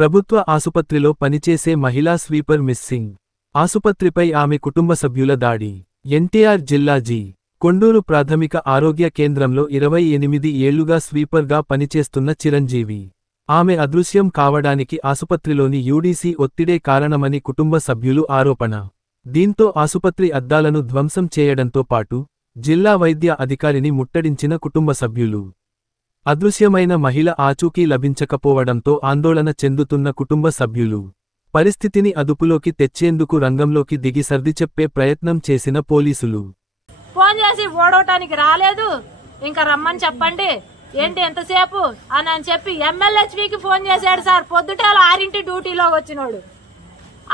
ప్రభుత్వ ఆసుపత్రిలో పనిచేసే మహిళా స్వీపర్ మిస్సింగ్. ఆసుపత్రిపై ఆమె కుటుంబ సభ్యుల దాడి. ఎన్టీఆర్ జిల్లా జి. కొండూరు ప్రాథమిక ఆరోగ్య కేంద్రంలో 28 ఏళ్లుగా స్వీపర్గా పనిచేస్తున్న చిరంజీవి. ఆమె అదృశ్యం కావడానికి ఆసుపత్రిలోని యూడీసీ ఒత్తిడే కారణమని కుటుంబ సభ్యులు ఆరోపణ. దీంతో ఆసుపత్రి అద్దాలను ధ్వంసం చేయడంతో పాటు జిల్లా వైద్య అధికారిని ముట్టడించిన కుటుంబ సభ్యులు. అదృశ్యమైన మహిళ ఆచూకీ లభించకపోవడంతో ఆందోళన చెందుతున్న కుటుంబ సభ్యులు పరిస్థితిని అదుపులోకి తెచ్చేందుకు రంగంలోకి దిగి సర్దిచెప్పే ప్రయత్నం చేసిన పోలీసులు. ఫోన్ చేసి ఓడవటానికి రాలేదు, ఇంకా రమ్మని చెప్పండి, ఏంటి ఎంతసేపు అని చెప్పి ఎమ్మెల్యేకి ఫోన్ చేశాడు సార్. పొద్దుట 6 డ్యూటీలో వచ్చినోడు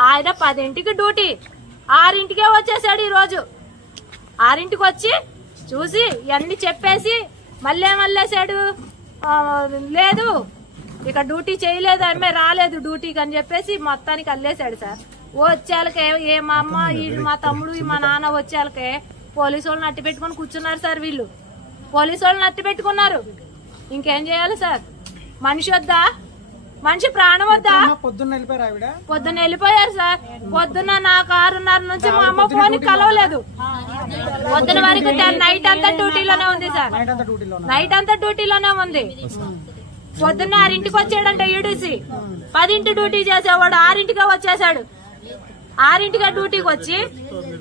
ఆయన 10 డ్యూటీ, 6కే వచ్చేసాడు. ఈరోజు 6కి వచ్చి చూసి ఇవన్నీ చెప్పేసి మళ్ళేసాడు, లేదు ఇక డ్యూటీ చేయలేదు, అమ్మే రాలేదు డ్యూటీకి అని చెప్పేసి మొత్తానికి అల్లేశాడు సార్. వచ్చేళ్ళకే మా అమ్మ మా తమ్ముడు మా నాన్న వచ్చేళ్ళకే పోలీసు వాళ్ళని అట్టి పెట్టుకుని కూర్చున్నారు సార్. వీళ్ళు పోలీసు వాళ్ళని అట్టి పెట్టుకున్నారు. ఇంకేం చేయాలి సార్? మనిషి వద్దా? మనిషి ప్రాణం వద్దా? పొద్దున్న వెళ్ళిపోయారు సార్. పొద్దున్న నాకు 6:30 నుంచి మా అమ్మ ఫోన్ కలవలేదు. పొద్దున వరకు నైట్ అంతా డ్యూటీలోనే ఉంది సార్. నైట్ అంతా డ్యూటీలోనే ఉంది. పొద్దున్న 6కి వచ్చాడంట యూడీసీ. 10 డ్యూటీ చేసేవాడు 6కే వచ్చేసాడు. 6కే డ్యూటీకి వచ్చి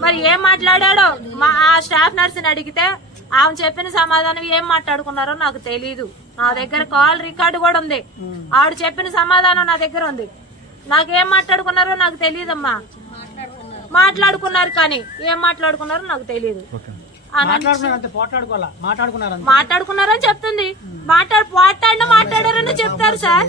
మరి ఏం మాట్లాడాడో మా స్టాఫ్ నర్సుని అడిగితే ఆమె చెప్పిన సమాధానం ఏం మాట్లాడుకున్నారో నాకు తెలీదు. నా దగ్గర కాల్ రికార్డు కూడా ఉంది. ఆవిడ చెప్పిన సమాధానం నా దగ్గర ఉంది. నాకేం మాట్లాడుకున్నారో నాకు తెలియదమ్మా. మాట్లాడుకున్నారు కానీ ఏం మాట్లాడుకున్నారో నాకు తెలియదు. మాట్లాడుకున్నారని చెప్తుంది. మాట్లాడారని చెప్తారు సార్.